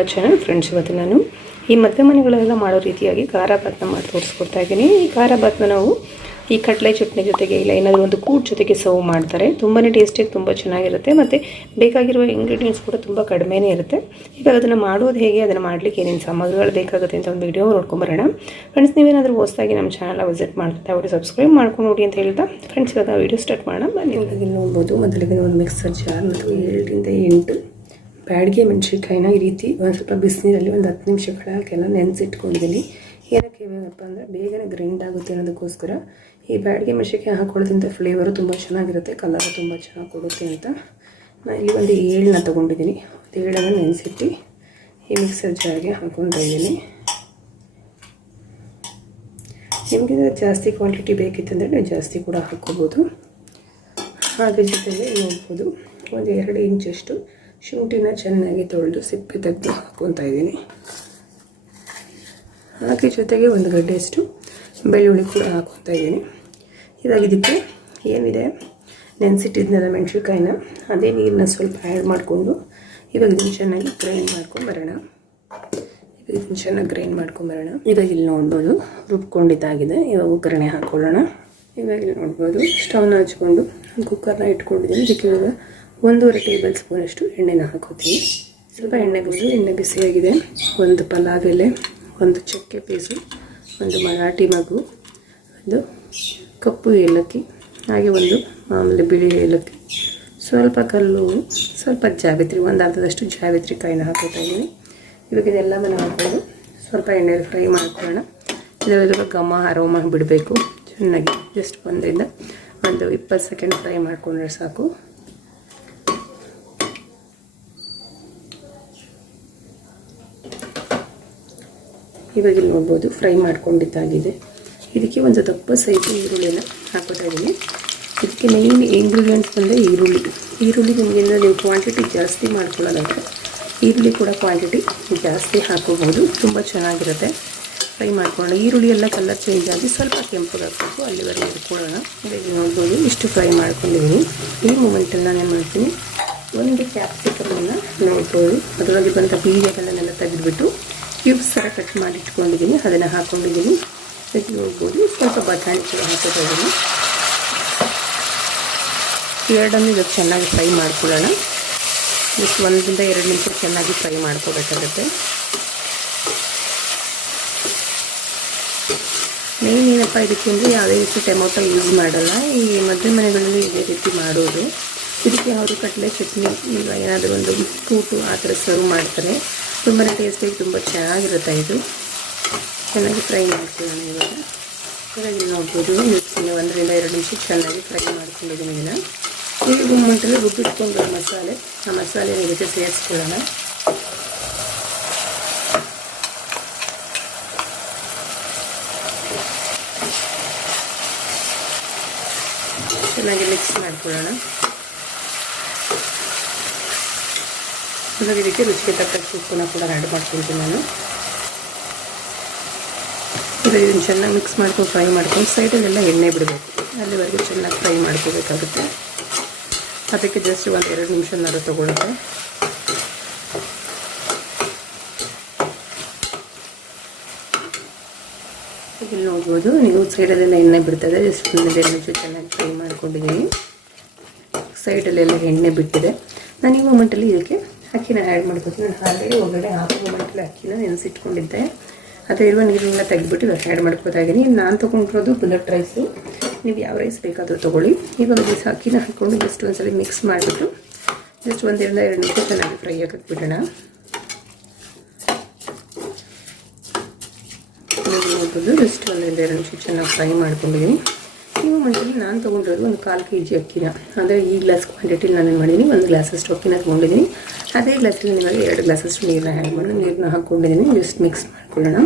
Shweta channel friends, ಇವತ್ತು ನಾನು ಈ ಮದುವೆ ಮನೆಗಳೆಲ್ಲ ಮಾಡೋ ರೀತಿಯಾಗಿ ಖಾರ ಭಾತ್ನ ಮಾಡಿ ತೋರಿಸ್ಕೊಡ್ತಾ ಇದ್ದೀನಿ. ಈ ಖಾರ ಭಾತ್ನ ನಾವು ಈ ಕಡಲೆ ಚಟ್ನಿ ಜೊತೆಗೆ ಇಲ್ಲ, ಏನಾದರೂ ಒಂದು ಕೂಟ್ ಜೊತೆಗೆ ಸರ್ವ್ ಮಾಡ್ತಾರೆ. ತುಂಬಾ ಟೇಸ್ಟಿಯಾಗಿ ತುಂಬ ಚೆನ್ನಾಗಿರುತ್ತೆ. ಮತ್ತು ಬೇಕಾಗಿರುವ ಇಂಗ್ರೀಡಿಯೆಂಟ್ಸ್ ಕೂಡ ತುಂಬ ಕಡಿಮೆನೇ ಇರುತ್ತೆ. ಇವಾಗ ಅದನ್ನು ಮಾಡೋದು ಹೇಗೆ, ಅದನ್ನು ಮಾಡಲಿಕ್ಕೆ ಏನೇನು ಸಾಮಗ್ರಿಗಳು ಬೇಕಾಗುತ್ತೆ ಅಂತ ಒಂದು ವಿಡಿಯೋ ನೋಡ್ಕೊಂಬರೋಣ. ಫ್ರೆಂಡ್ಸ್ ನೀವೇನಾದರೂ ಹೊಸದಾಗಿ ನಮ್ಮ ಚಾನಲ್ ವಿಸಿಟ್ ಮಾಡ್ತಾ ಅವರು ಸಬ್ಸ್ಕ್ರೈಬ್ ಮಾಡ್ಕೊಂಡು ನೋಡಿ ಅಂತ ಹೇಳ್ತಾ ಫ್ರೆಂಡ್ಸ್ ಇವಾಗ ವಿಡಿಯೋ ಸ್ಟಾರ್ಟ್ ಮಾಡೋಣ. ಬನ್ನಿ. ನೋಡ್ಬೋದು, ಮೊದಲಿಗೆ ಒಂದು ಮಿಕ್ಸರ್ ಜಾರ್ ಮತ್ತು ಏಳರಿಂದ ಎಂಟು ಬ್ಯಾಡಿಗೆ ಮೆಣಸಿನ್ಕಾಯಿನ ಈ ರೀತಿ ಒಂದು ಸ್ವಲ್ಪ ಬಿಸಿನೀರಲ್ಲಿ ಒಂದು ಹತ್ತು ನಿಮಿಷಗಳಕ್ಕೆಲ್ಲ ನೆನೆಸಿಟ್ಕೊಂಡಿದ್ದೀನಿ. ಏನಕ್ಕೆ ಏನಪ್ಪ ಅಂದರೆ ಬೇಗನೆ ಗ್ರೈಂಡ್ ಆಗುತ್ತೆ ಅನ್ನೋದಕ್ಕೋಸ್ಕರ ಈ ಬ್ಯಾಡಿಗೆ ಮೆಣಸಿನ್ಕಾಯಿ ಹಾಕೊಳ್ಳೋದ್ರಿಂದ ಫ್ಲೇವರು ತುಂಬ ಚೆನ್ನಾಗಿರುತ್ತೆ ಕಲರ್ ತುಂಬ ಚೆನ್ನಾಗಿ ಕೊಡುತ್ತೆ ಅಂತ ನಾನು ಇಲ್ಲಿ ಒಂದು ಏಳನ್ನ ತೊಗೊಂಡಿದ್ದೀನಿ. ಒಂದು ಏಳನ್ನು ನೆನೆಸಿಟ್ಟು ಈ ಮಿಕ್ಸರ್ ಜಾರಿಗೆ ಹಾಕ್ಕೊತಾ ಇದ್ದೀನಿ ನಿಮಗೆ ಜಾಸ್ತಿ ಕ್ವಾಂಟಿಟಿ ಬೇಕಿತ್ತಂದರೆ ನೀವು ಜಾಸ್ತಿ ಕೂಡ ಹಾಕ್ಕೋಬೋದು. ಹಾಗೆ ಜೊತೆಗೆ ನೋಡ್ಬೋದು, ಒಂದು ಎರಡು ಇಂಚಷ್ಟು ಶುಂಠಿನ ಚೆನ್ನಾಗಿ ತೊಳೆದು ಸಿಪ್ಪೆ ತೆಗೆದು ಹಾಕ್ಕೊತಾ ಇದ್ದೀನಿ. ಹಾಕಿ ಜೊತೆಗೆ ಒಂದು ಗಡ್ಡೆಯಷ್ಟು ಬೆಳ್ಳುಳ್ಳಿ ಕೂಡ ಹಾಕ್ಕೊತಾ ಇದ್ದೀನಿ. ಇವಾಗ ಇದಕ್ಕೆ ಏನಿದೆ? ನೆನೆಸಿಟ್ಟಿದ್ನಲ್ಲ ಮೆಣಸಿನ್ಕಾಯಿನ. ಅದೇ ನೀರನ್ನ ಸ್ವಲ್ಪ ಆ್ಯಡ್ ಮಾಡಿಕೊಂಡು ಇವಾಗ ಇದನ್ನು ಚೆನ್ನಾಗಿ ಗ್ರೈಂಡ್ ಮಾಡ್ಕೊಂಬರೋಣ ಇವಾಗ ಇದನ್ನು ಚೆನ್ನಾಗಿ ಗ್ರೈಂಡ್ ಮಾಡ್ಕೊಂಬರೋಣ ಇವಾಗ ಇಲ್ಲಿ ನೋಡ್ಬೋದು ರುಬ್ಕೊಂಡಿದ್ದಾಗಿದೆ. ಇವಾಗ ಒಗ್ಗರಣೆ ಹಾಕ್ಕೊಳ್ಳೋಣ ಇವಾಗ ಇಲ್ಲಿ ನೋಡ್ಬೋದು ಸ್ಟವ್ನ ಹಚ್ಕೊಂಡು ಕುಕ್ಕರ್ನ ಇಟ್ಕೊಂಡಿದ್ದೀನಿ. ಇದಕ್ಕೆ ಇವಾಗ ಒಂದೂವರೆ ಟೇಬಲ್ ಸ್ಪೂನಷ್ಟು ಎಣ್ಣೆನ ಹಾಕೋತೀನಿ. ಸ್ವಲ್ಪ ಎಣ್ಣೆ ಬಿಸಿ, ಎಣ್ಣೆ ಬಿಸಿಯಾಗಿದೆ. ಒಂದು ಪಲಾವ್ ಎಲೆ ಒಂದು ಚಕ್ಕೆ ಪೀಸು, ಒಂದು ಮರಾಠಿ ಮಗು, ಒಂದು ಕಪ್ಪು ಏಲಕ್ಕಿ, ಹಾಗೆ ಒಂದು ಮಾಮೂಲಿ ಬಿಳಿ ಏಲಕ್ಕಿ. ಸ್ವಲ್ಪ ಕಲ್ಲು, ಸ್ವಲ್ಪ ಜಾವಿತ್ರಿ, ಒಂದು ಅರ್ಧದಷ್ಟು ಜಾವಿತ್ರಿ ಕಾಯಿನ ಹಾಕೋತಾ ಇದ್ದೀನಿ. ಇವಾಗ ಇದೆಲ್ಲವನ್ನು ಹಾಕೊಂಡು ಸ್ವಲ್ಪ ಎಣ್ಣೆಯಲ್ಲಿ ಫ್ರೈ ಮಾಡ್ಕೊಳ್ಳೋಣ. ಇದರಲ್ಲಿ ಸ್ವಲ್ಪ ಘಮ, ಅರೋಮ ಬಿಡಬೇಕು. ಚೆನ್ನಾಗಿ, ಜಸ್ಟ್ ಒಂದರಿಂದ ಒಂದು ಇಪ್ಪತ್ತು ಸೆಕೆಂಡ್ ಫ್ರೈ ಮಾಡಿಕೊಂಡ್ರೆ ಸಾಕು. ಇವಾಗ ಇಲ್ಲಿ ನೋಡ್ಬೋದು, ಫ್ರೈ ಮಾಡ್ಕೊಂಡಿದ್ದಾಗಿದೆ ಇದಕ್ಕೆ ಒಂದು ದಪ್ಪ ಸೈಜ್ ಈರುಳ್ಳಿನ ಹಾಕೋತಾ ಇದ್ದೀನಿ ಇದಕ್ಕೆ ಮೇಯ್ನ್ ಇಂಗ್ರೀಡಿಯೆಂಟ್ಸ್ ಬಂದರೆ ಈರುಳ್ಳಿ. ಈರುಳ್ಳಿ ನಿಮಗೆ ನೀವು ಕ್ವಾಂಟಿಟಿ ಜಾಸ್ತಿ ಮಾಡ್ಕೊಳ್ಳೋದಾದರೆ ಈರುಳ್ಳಿ ಕೂಡ ಕ್ವಾಂಟಿಟಿ ಜಾಸ್ತಿ ಹಾಕೋಬೋದು ತುಂಬ ಚೆನ್ನಾಗಿರುತ್ತೆ. ಫ್ರೈ ಮಾಡ್ಕೊಳ್ಳೋಣ. ಈರುಳ್ಳಿ ಎಲ್ಲ ಕಲರ್ ಚೇಂಜ್ ಆಗಿ ಸ್ವಲ್ಪ ಕೆಂಪಗಾಗಬೇಕು ಅಲ್ಲಿವರೆಗೆ ಇಟ್ಕೊಳ್ಳೋಣ ಇವಾಗ ನೋಡ್ಬೋದು, ಇಷ್ಟು ಫ್ರೈ ಮಾಡ್ಕೊಂಡಿದ್ದೀನಿ ಈ ಮೂಮೆಂಟಲ್ಲಿ ನಾನೇನು ಮಾಡ್ತೀನಿ, ಒಂದು ಕ್ಯಾಪ್ಸಿಕಮನ್ನು ನೋಡ್ಬೋದು ಅದರಲ್ಲಿ ಬಂದ ಬೀಜಗಳನ್ನೆಲ್ಲ ತೆಗೆದುಬಿಟ್ಟು ಕ್ಯೂಬ್ಸ್ ಥರ ಕಟ್ ಮಾಡಿ ಇಟ್ಕೊಂಡಿದ್ದೀನಿ. ಅದನ್ನು ಹಾಕ್ಕೊಂಡಿದ್ದೀನಿ ಅದಕ್ಕೆ ಹೋಗ್ಬೋದು. ಸ್ವಲ್ಪ ಬಟಾಣಿ ಕೂಡ ಹಾಕೋದಿದ್ದೀನಿ ಎರಡನ್ನೂ ಇದಕ್ಕೆ ಚೆನ್ನಾಗಿ ಫ್ರೈ ಮಾಡ್ಕೊಳ್ಳೋಣ. ಜಸ್ಟ್ ಒಂದರಿಂದ ಎರಡು ನಿಮಿಷ ಚೆನ್ನಾಗಿ ಫ್ರೈ ಮಾಡ್ಕೋಬೇಕಾಗುತ್ತೆ. ಮೇನ್ ಏನಪ್ಪ ಇದಕ್ಕೆ ಅಂದರೆ ಯಾವುದೇ ರೀತಿ ಟೊಮೊಟೊ ಯೂಸ್ ಮಾಡಲ್ಲ. ಈ ಮದುವೆ ಮನೆಗಳಲ್ಲಿ ಇದೇ ರೀತಿ ಮಾಡೋದು. ಇದಕ್ಕೆ ಅವರು ಕಟ್ಲೆ ಚಟ್ನಿ ಇಲ್ಲ ಏನಾದರೂ ಒಂದು ಕೂಟು ಆ ಥರ ಸರ್ವ್ ಮಾಡ್ತಾರೆ. ತುಂಬಾ ಟೇಸ್ಟಿಯಾಗಿ ತುಂಬ ಚೆನ್ನಾಗಿರುತ್ತೆ ಇದು. ಚೆನ್ನಾಗಿ ಫ್ರೈ ಮಾಡ್ಕೊಳ್ಳೋಣ ಇವಾಗ. ಇಲ್ಲಿ ನೋಡ್ಬೋದು. ಮಿಕ್ಸಿನ ಒಂದರಿಂದ ಎರಡು ನಿಮಿಷ ಚೆನ್ನಾಗಿ ಫ್ರೈ ಮಾಡ್ಕೊಂಡಿದ್ದೀನಿ ಇದನ್ನು. ಈ ಗುಮ್ಮಂಟಲ್ಲಿ ರುಬ್ಬಿಟ್ಕೊಂಡು ಮಸಾಲೆ. ಆ ಮಸಾಲೆ ಇದಕ್ಕೆ ಸೇರಿಸ್ಕೊಳ್ಳೋಣ. ಚೆನ್ನಾಗಿ ಮಿಕ್ಸ್ ಮಾಡ್ಕೊಳ್ಳೋಣ. ಇವಾಗ ಇದಕ್ಕೆ ರುಚಿಗೆ ತಕ್ಕಷ್ಟು ಸೂಪನ್ನು ಕೂಡ ಆ್ಯಡ್ ಮಾಡ್ಕೊಳ್ತೀನಿ ನಾನು. ಇದನ್ನು ಚೆನ್ನಾಗಿ ಮಿಕ್ಸ್ ಮಾಡ್ಕೊಂಡು ಫ್ರೈ ಮಾಡ್ಕೊಂಡು ಸೈಡಲ್ಲೆಲ್ಲ ಎಣ್ಣೆ ಬಿಡಬೇಕು. ಅಲ್ಲಿವರೆಗೆ ಚೆನ್ನಾಗಿ ಫ್ರೈ ಮಾಡ್ಕೋಬೇಕಾಗುತ್ತೆ. ಅದಕ್ಕೆ ಜಸ್ಟ್ ಒಂದು ಎರಡು ನಿಮಿಷ ನರ ತೊಗೊಳುತ್ತೆ ಇಲ್ಲಿ ನೋಡ್ಬೋದು, ನೀವು ಸೈಡಲ್ಲೆಲ್ಲ ಎಣ್ಣೆ ಬಿಡ್ತದೆ ಜಸ್ಟ್ ಒಂದು ಎರಡು ನಿಮಿಷ ಚೆನ್ನಾಗಿ ಫ್ರೈ ಮಾಡ್ಕೊಂಡಿದ್ದೀನಿ. ಸೈಡಲ್ಲೆಲ್ಲ ಎಣ್ಣೆ ಬಿಟ್ಟಿದೆ. ನಾನು ಈ ಮೂಮೆಂಟಲ್ಲಿ ಇದಕ್ಕೆ ಅಕ್ಕಿನ ಆ್ಯಡ್ ಮಾಡ್ಕೊತೀನಿ. ನಾನು ಆಲ್ರೆಡಿ ಒಳಗಡೆ ಮೂಮೆಂಟಲ್ಲಿ ಅಕ್ಕಿನ ನೆನೆಸಿಟ್ಕೊಂಡಿದ್ದೆ ಅದೇ ಇರುವ ನೀರನ್ನೆಲ್ಲ ತೆಗೆದ್ಬಿಟ್ಟು ಇವಾಗ ಆ್ಯಡ್ ಮಾಡ್ಕೋತಾ ಇದ್ದೀನಿ. ನಾನು ತೊಗೊಂಡಿರೋದು ಬುಲೆಟ್ ರೈಸು ನೀವು ಯಾವ ರೈಸ್ ಬೇಕಾದರೂ ತೊಗೊಳ್ಳಿ. ಒಂದು ದಿವಸ ಅಕ್ಕಿನ ಹಾಕ್ಕೊಂಡು ಜಸ್ಟ್ ಒಂದ್ಸಲ ಮಿಕ್ಸ್ ಮಾಡಿಬಿಟ್ಟು ಜಸ್ಟ್ ಒಂದರಿಂದ ಎರಡು ನಿಮಿಷ ಚೆನ್ನಾಗಿ ಫ್ರೈ ಆಗಕ್ಕೆ ಬಿಡೋಣ. ನೋಡ್ಬೋದು ಜಸ್ಟ್ ಒಂದೆರಡು ಎರಡು ನಿಮಿಷ ಚೆನ್ನಾಗಿ ಫ್ರೈ ಮಾಡ್ಕೊಂಡಿದ್ದೀನಿ. ಈ ಮಂಟಲ್ಲಿ ನಾನು ತೊಗೊಂಡಿರೋದು ಒಂದು ಕಾಲು ಕೆ ಜಿ ಅಕ್ಕಿನ. ಅಂದರೆ ಈ ಗ್ಲಾಸ್ ಕ್ವಾಂಟಿಟಿಲಿ ನಾನು ಮಾಡಿದ್ದೀನಿ ಒಂದು ಗ್ಲಾಸಷ್ಟು ಅಕ್ಕಿನ ತೊಗೊಂಡಿದ್ದೀನಿ ಅದೇ ಗ್ಲಾಸಲ್ಲಿ ನಿಮಗೆ ಎರಡು ಗ್ಲಾಸಷ್ಟು ನೀರನ್ನ ಆ್ಯಡ್ ಮಾಡಿ ನೀರನ್ನ ಹಾಕ್ಕೊಂಡಿದ್ದೀನಿ ಜಸ್ಟ್ ಮಿಕ್ಸ್ ಮಾಡ್ಕೊಳ್ಳೋಣ.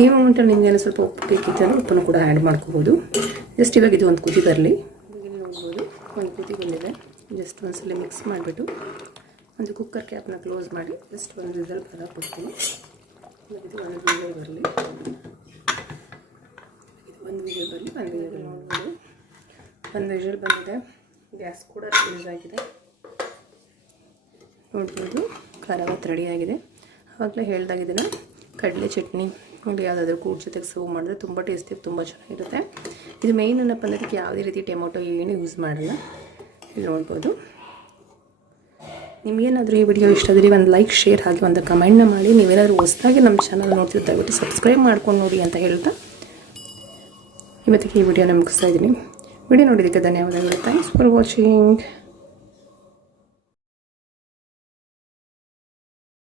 ಈ ಮೂಮೆಂಟಲ್ಲಿ ನಿಮಗೇನು ಸ್ವಲ್ಪ ಉಪ್ಪು ಬೇಕಿತ್ತಂದ್ರೆ ಉಪ್ಪನ್ನು ಕೂಡ ಆ್ಯಡ್ ಮಾಡ್ಕೋಬೋದು. ಜಸ್ಟ್ ಇವಾಗ ಇದು ಒಂದು ಕುದಿ ಬರಲಿ. ನೋಡ್ಬೋದು, ಒಂದು ಕುದಿ ಬಂದಿದೆ. ಜಸ್ಟ್ ಒಂದ್ಸಲ ಮಿಕ್ಸ್ ಮಾಡಿಬಿಟ್ಟು ಒಂದು ಕುಕ್ಕರ್ ಕ್ಯಾಪ್ನ ಕ್ಲೋಸ್ ಮಾಡಿ ಜಸ್ಟ್ ಒಂದು ವಿಸಲ್ ಬರ ಕೊಡ್ತೀನಿ ಇದು ಒಂದು ಬೀಜ ಬರಲಿ. ಒಂದು ವಿಷಲ್ ಬಂದು ಒಂದು ವಿಷಲ್ ನೋಡ್ಬೋದು ಒಂದು ವಿಷಲ್ ಬಂದಿದೆ. ಗ್ಯಾಸ್ ಕೂಡ ರಿಲೀಸ್ ಆಗಿದೆ. ನೋಡ್ಬೋದು ಖಾರ ಭಾತ್ ರೆಡಿಯಾಗಿದೆ ಆವಾಗಲೇ ಹೇಳ್ದಾಗ ಇದನ್ನು ಕಡಲೆ ಚಟ್ನಿ ನೋಡಿ ಯಾವುದಾದ್ರೂ ಕೂಡ ಜೊತೆಗೆ ಸರ್ವ್ ಮಾಡಿದ್ರೆ ತುಂಬ ಟೇಸ್ಟಿ ತುಂಬ ಚೆನ್ನಾಗಿರುತ್ತೆ. ಇದು ಮೇಯ್ನ್ ಏನಪ್ಪ ಅಂದರೆ ಇದಕ್ಕೆ ಯಾವುದೇ ರೀತಿ ಟೊಮೊಟೊ, ಏನು ಯೂಸ್ ಮಾಡಲ್ಲ. ಇಲ್ಲಿ ನೋಡ್ಬೋದು. ನಿಮಗೇನಾದರೂ ಈ ವಿಡಿಯೋ ಇಷ್ಟ ಆದರೆ ಒಂದು ಲೈಕ್ ಶೇರ್ ಹಾಗೆ ಒಂದು ಕಮೆಂಟ್ನ ಮಾಡಿ. ನೀವೇನಾದರೂ ಹೊಸದಾಗಿ ನಮ್ಮ ಚಾನಲ್ ನೋಡ್ತಿದ್ದು ದಯವಿಟ್ಟು ಸಬ್ಸ್ಕ್ರೈಬ್ ಮಾಡ್ಕೊಂಡು ನೋಡಿ ಅಂತ ಹೇಳ್ತಾ ಇವತ್ತಿಗೆ ಈ ವಿಡಿಯೋನ ಮುಗಿಸ್ತಾ ಇದ್ದೀನಿ. ವಿಡಿಯೋ ನೋಡಿದ್ದಕ್ಕೆ ಧನ್ಯವಾದಗಳು. Thanks for watching